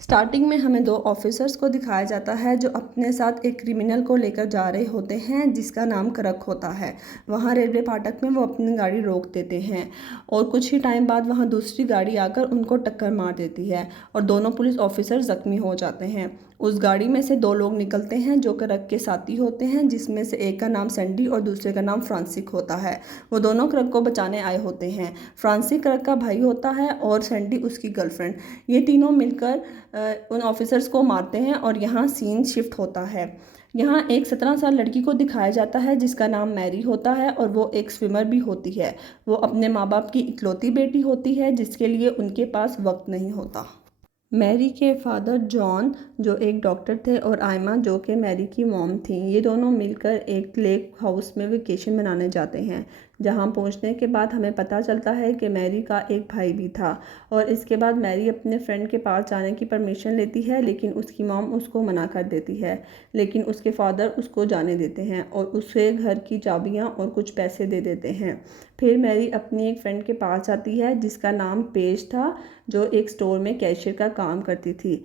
Starting में हमें दो ऑफिसर्स को दिखाया जाता है जो अपने साथ एक क्रिमिनल को लेकर जा रहे होते हैं जिसका नाम करक होता है। वहाँ रेलवे फाटक में वो अपनी गाड़ी रोक देते हैं और कुछ ही टाइम बाद वहाँ दूसरी गाड़ी आकर उनको टक्कर मार देती है और दोनों पुलिस ऑफिसर जख्मी हो जाते हैं। उस गाड़ी में से दो लोग निकलते हैं जो करक के साथी होते हैं, जिसमें से एक का नाम सैंडी और दूसरे का नाम फ्रांसिक होता है। वो दोनों करक को बचाने आए होते हैं। फ्रांसिक करक का भाई होता है और सैंडी उसकी गर्लफ्रेंड। ये तीनों मिलकर उन ऑफिसर्स को मारते हैं और यहाँ सीन शिफ्ट होता है। यहाँ एक 17 साल लड़की को दिखाया जाता है जिसका नाम मैरी होता है और वो एक स्विमर भी होती है। वो अपने माँ बाप की इकलौती बेटी होती है जिसके लिए उनके पास वक्त नहीं होता। मैरी के फादर जॉन जो एक डॉक्टर थे और आयमा जो कि मैरी की मॉम थी, ये दोनों मिलकर एक लेक हाउस में वेकेशन मनाने जाते हैं। जहां पहुंचने के बाद हमें पता चलता है कि मैरी का एक भाई भी था और इसके बाद मैरी अपने फ्रेंड के पास जाने की परमिशन लेती है, लेकिन उसकी मॉम उसको मना कर देती है। लेकिन उसके फादर उसको जाने देते हैं और उसे घर की चाबियाँ और कुछ पैसे दे देते हैं। फिर मैरी अपनी एक फ्रेंड के पास जाती है जिसका नाम पेज था, जो एक स्टोर में कैशियर का काम करती थी।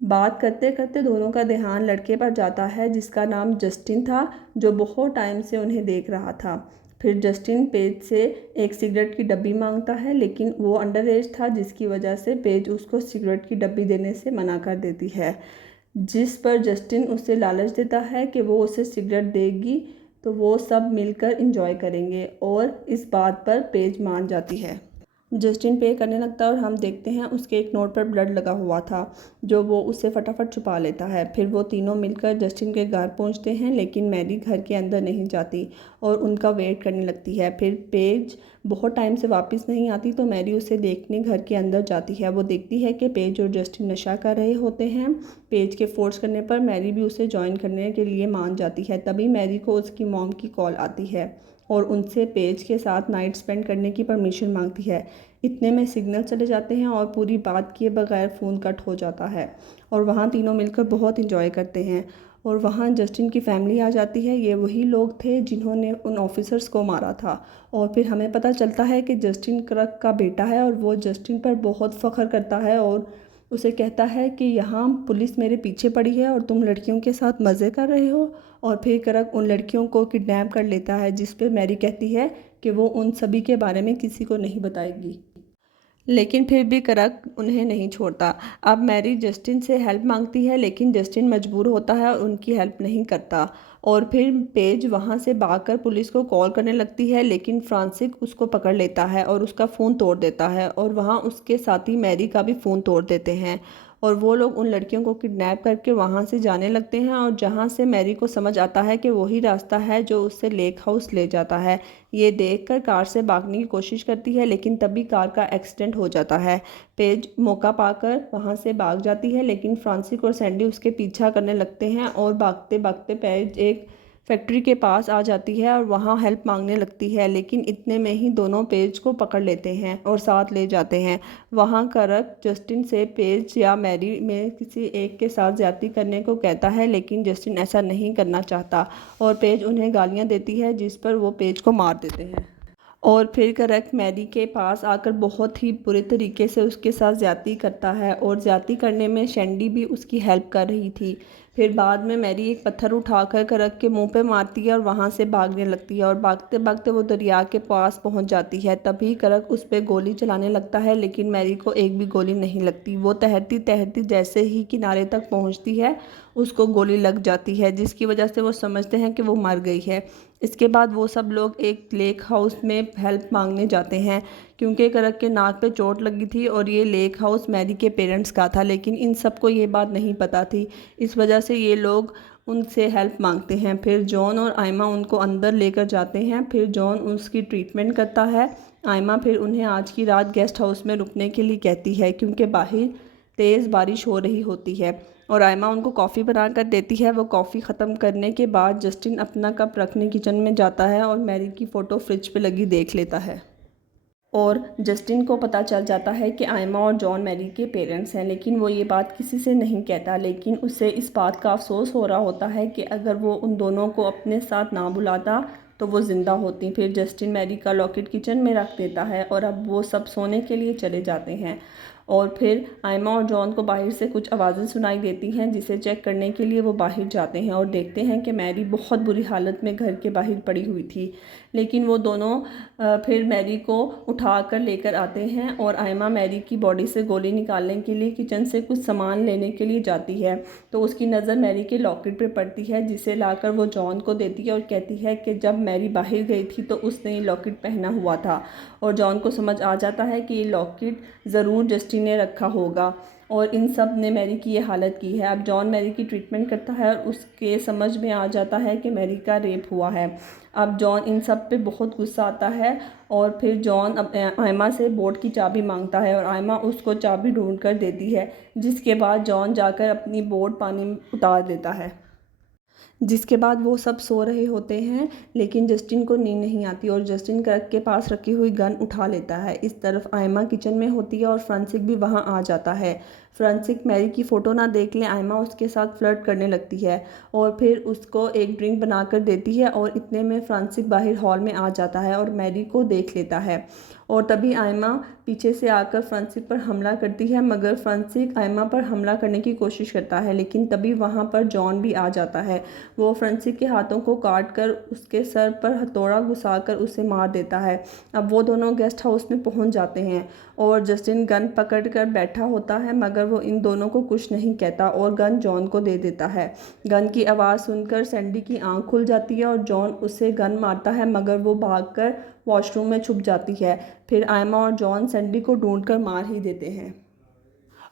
बात करते करते दोनों का ध्यान लड़के पर जाता है जिसका नाम जस्टिन था, जो बहुत टाइम से उन्हें देख रहा था। फिर जस्टिन पेज से एक सिगरेट की डब्बी मांगता है, लेकिन वो अंडर एज था जिसकी वजह से पेज उसको सिगरेट की डब्बी देने से मना कर देती है। जिस पर जस्टिन उसे लालच देता है कि वो उसे सिगरेट देगी तो वो सब मिलकर इंजॉय करेंगे और इस बात पर पेज मान जाती है। जस्टिन पे करने लगता है और हम देखते हैं उसके एक नोट पर ब्लड लगा हुआ था जो वो उससे फटाफट छुपा लेता है। फिर वो तीनों मिलकर जस्टिन के घर पहुंचते हैं, लेकिन मैरी घर के अंदर नहीं जाती और उनका वेट करने लगती है। फिर पेज बहुत टाइम से वापस नहीं आती तो मैरी उसे देखने घर के अंदर जाती है। वो देखती है कि पेज और जस्टिन नशा कर रहे होते हैं। पेज के फोर्स करने पर मैरी भी उसे ज्वाइन करने के लिए मान जाती है। तभी मैरी को उसकी मॉम की कॉल आती है और उनसे पेज के साथ नाइट स्पेंड करने की परमिशन मांगती है। इतने में सिग्नल चले जाते हैं और पूरी बात किए बगैर फ़ोन कट हो जाता है और वहाँ तीनों मिलकर बहुत इंजॉय करते हैं। और वहाँ जस्टिन की फैमिली आ जाती है। ये वही लोग थे जिन्होंने उन ऑफिसर्स को मारा था। और फिर हमें पता चलता है कि जस्टिन करक का बेटा है और वो जस्टिन पर बहुत फ़ख्र करता है और उसे कहता है कि यहाँ पुलिस मेरे पीछे पड़ी है और तुम लड़कियों के साथ मज़े कर रहे हो। और फिर करक उन लड़कियों को किडनैप कर लेता है, जिस पे मैरी कहती है कि वो उन सभी के बारे में किसी को नहीं बताएगी। लेकिन फिर भी करक उन्हें नहीं छोड़ता। अब मैरी जस्टिन से हेल्प मांगती है, लेकिन जस्टिन मजबूर होता है और उनकी हेल्प नहीं करता। और फिर पेज वहाँ से भागकर पुलिस को कॉल करने लगती है, लेकिन फ्रांसिक उसको पकड़ लेता है और उसका फ़ोन तोड़ देता है और वहाँ उसके साथी मैरी का भी फ़ोन तोड़ देते हैं। और वो लोग उन लड़कियों को किडनैप करके वहाँ से जाने लगते हैं और जहाँ से मैरी को समझ आता है कि वही रास्ता है जो उससे लेक हाउस ले जाता है। ये देखकर कार से भागने की कोशिश करती है, लेकिन तभी कार का एक्सीडेंट हो जाता है। पेज मौका पाकर वहाँ से भाग जाती है, लेकिन फ्रांसिक और सैंडी उसके पीछा करने लगते हैं और भागते भागते पेज एक फैक्ट्री के पास आ जाती है और वहाँ हेल्प मांगने लगती है। लेकिन इतने में ही दोनों पेज को पकड़ लेते हैं और साथ ले जाते हैं। वहाँ करक जस्टिन से पेज या मैरी में किसी एक के साथ ज्यादती करने को कहता है, लेकिन जस्टिन ऐसा नहीं करना चाहता और पेज उन्हें गालियाँ देती है, जिस पर वो पेज को मार देते हैं। और फिर करक मैरी के पास आकर बहुत ही बुरे तरीके से उसके साथ ज़्यादती करता है और ज़्यादती करने में शैंडी भी उसकी हेल्प कर रही थी। फिर बाद में मैरी एक पत्थर उठाकर करक के मुंह पे मारती है और वहाँ से भागने लगती है और भागते भागते वो दरिया के पास पहुँच जाती है। तभी करक उस पर गोली चलाने लगता है, लेकिन मैरी को एक भी गोली नहीं लगती। वो तैरती तैरती जैसे ही किनारे तक पहुँचती है उसको गोली लग जाती है, जिसकी वजह से वो समझते हैं कि वो मर गई है। इसके बाद वो सब लोग एक लेक हाउस में हेल्प मांगने जाते हैं, क्योंकि करक के नाक पे चोट लगी थी और ये लेक हाउस मैरी के पेरेंट्स का था, लेकिन इन सबको ये बात नहीं पता थी। इस वजह से ये लोग उनसे हेल्प मांगते हैं। फिर जॉन और आयमा उनको अंदर लेकर जाते हैं। फिर जॉन उसकी ट्रीटमेंट करता है। आयमा फिर उन्हें आज की रात गेस्ट हाउस में रुकने के लिए कहती है, क्योंकि बाहर तेज़ बारिश हो रही होती है और आयमा उनको कॉफ़ी बना कर देती है। वो कॉफ़ी ख़त्म करने के बाद जस्टिन अपना कप रखने किचन में जाता है और मैरी की फ़ोटो फ्रिज पे लगी देख लेता है। और जस्टिन को पता चल जाता है कि आयमा और जॉन मैरी के पेरेंट्स हैं, लेकिन वो ये बात किसी से नहीं कहता। लेकिन उसे इस बात का अफसोस हो रहा होता है कि अगर वो उन दोनों को अपने साथ ना बुलाता तो वो ज़िंदा होती। फिर जस्टिन मैरी का लॉकेट किचन में रख देता है और अब वो सब सोने के लिए चले जाते हैं। और फिर आयमा और जॉन को बाहर से कुछ आवाज़ें सुनाई देती हैं, जिसे चेक करने के लिए वो बाहर जाते हैं और देखते हैं कि मैरी बहुत बुरी हालत में घर के बाहर पड़ी हुई थी। लेकिन वो दोनों फिर मैरी को उठा कर लेकर आते हैं और आयमा मैरी की बॉडी से गोली निकालने के लिए किचन से कुछ सामान लेने के लिए जाती है। तो उसकी नज़र मैरी के लॉकेट पे पड़ती है, जिसे लाकर वो जॉन को देती है और कहती है कि जब मैरी बाहर गई थी तो उसने ये लॉकेट पहना हुआ था। और जॉन को समझ आ जाता है कि ये लॉकेट ज़रूर जस्टिन ने रखा होगा और इन सब ने मैरी की ये हालत की है। अब जॉन मैरी की ट्रीटमेंट करता है और उसके समझ में आ जाता है कि मैरी का रेप हुआ है। अब जॉन इन सब पे बहुत गुस्सा आता है और फिर जॉन आयमा से बोट की चाबी मांगता है और आयमा उसको चाबी ढूंढ कर देती है, जिसके बाद जॉन जाकर अपनी बोट पानी में उतार देता है। जिसके बाद वो सब सो रहे होते हैं, लेकिन जस्टिन को नींद नहीं आती और जस्टिन क्लर्क के पास रखी हुई गन उठा लेता है। इस तरफ आयमा किचन में होती है और फ्रांसिक भी वहाँ आ जाता है। फ्रांसिक मैरी की फ़ोटो ना देख ले आयमा उसके साथ फ्लर्ट करने लगती है और फिर उसको एक ड्रिंक बनाकर देती है और इतने में फ्रांसिक बाहर हॉल में आ जाता है और मैरी को देख लेता है। और तभी आयमा पीछे से आकर फ्रांसिक पर हमला करती है, मगर फ्रांसिक आयमा पर हमला करने की कोशिश करता है, लेकिन तभी वहाँ पर जॉन भी आ जाता है। वो फ्रांसिक के हाथों को काट कर उसके सर पर हथौड़ा घुसाकर उसे मार देता है। अब वो दोनों गेस्ट हाउस में पहुँच जाते हैं और जस्टिन गन पकड़ कर बैठा होता है, मगर वो इन दोनों को कुछ नहीं कहता और गन जॉन को दे देता है। गन की आवाज़ सुनकर सैंडी की आंख खुल जाती है और जॉन उसे गन मारता है, मगर वो भागकर वॉशरूम में छुप जाती है। फिर आयमा और जॉन सैंडी को ढूंढकर मार ही देते हैं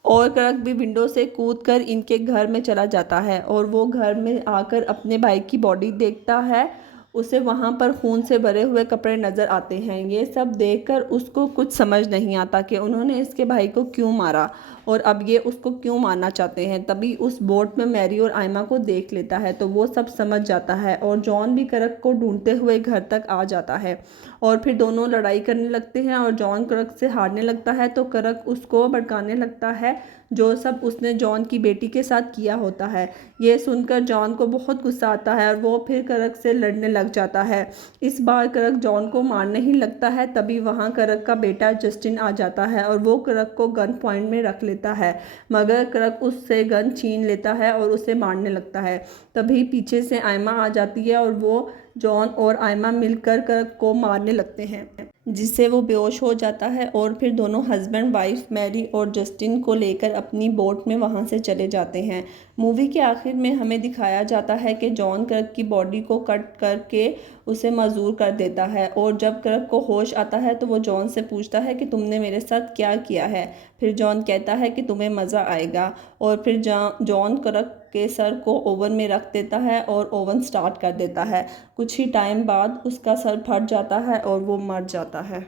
और क्लर्क भी विंडो से कूदकर इनके घर में चला जाता है और वो घर में आकर अपने भाई की बॉडी देखता है। उसे वहाँ पर खून से भरे हुए कपड़े नज़र आते हैं। ये सब देखकर उसको कुछ समझ नहीं आता कि उन्होंने इसके भाई को क्यों मारा और अब ये उसको क्यों मारना चाहते हैं। तभी उस बोट में मैरी और आयमा को देख लेता है तो वो सब समझ जाता है और जॉन भी क्लर्क को ढूंढते हुए घर तक आ जाता है और फिर दोनों लड़ाई करने लगते हैं और जॉन क्लर्क से हारने लगता है तो क्लर्क उसको भड़काने लगता है, जो सब उसने जॉन की बेटी के साथ किया होता है। ये सुनकर जॉन को बहुत गुस्सा आता है और वो फिर क्लर्क से लड़ने लग जाता है। इस बार क्लर्क जॉन को मारने ही लगता है, तभी वहाँ क्लर्क का बेटा जस्टिन आ जाता है और वो क्लर्क को गन पॉइंट में रख लेता है, मगर क्लर्क उससे गन छीन लेता है और उसे मारने लगता है। तभी पीछे से आयमा आ जाती है और वो जॉन और आयमा मिलकर क्लर्क को मारने लगते हैं, जिससे वो बेहोश हो जाता है और फिर दोनों हस्बैंड वाइफ मैरी और जस्टिन को लेकर अपनी बोट में वहाँ से चले जाते हैं। मूवी के आखिर में हमें दिखाया जाता है कि जॉन क्लर्क की बॉडी को कट करके उसे मजबूर कर देता है और जब क्लर्क को होश आता है तो वो जॉन से पूछता है कि तुमने मेरे साथ क्या किया है। फिर जॉन कहता है कि तुम्हें मज़ा आएगा और फिर जॉन क्लर्क के सर को ओवन में रख देता है और ओवन स्टार्ट कर देता है। कुछ ही टाइम बाद उसका सर फट जाता है और वो मर जाता है।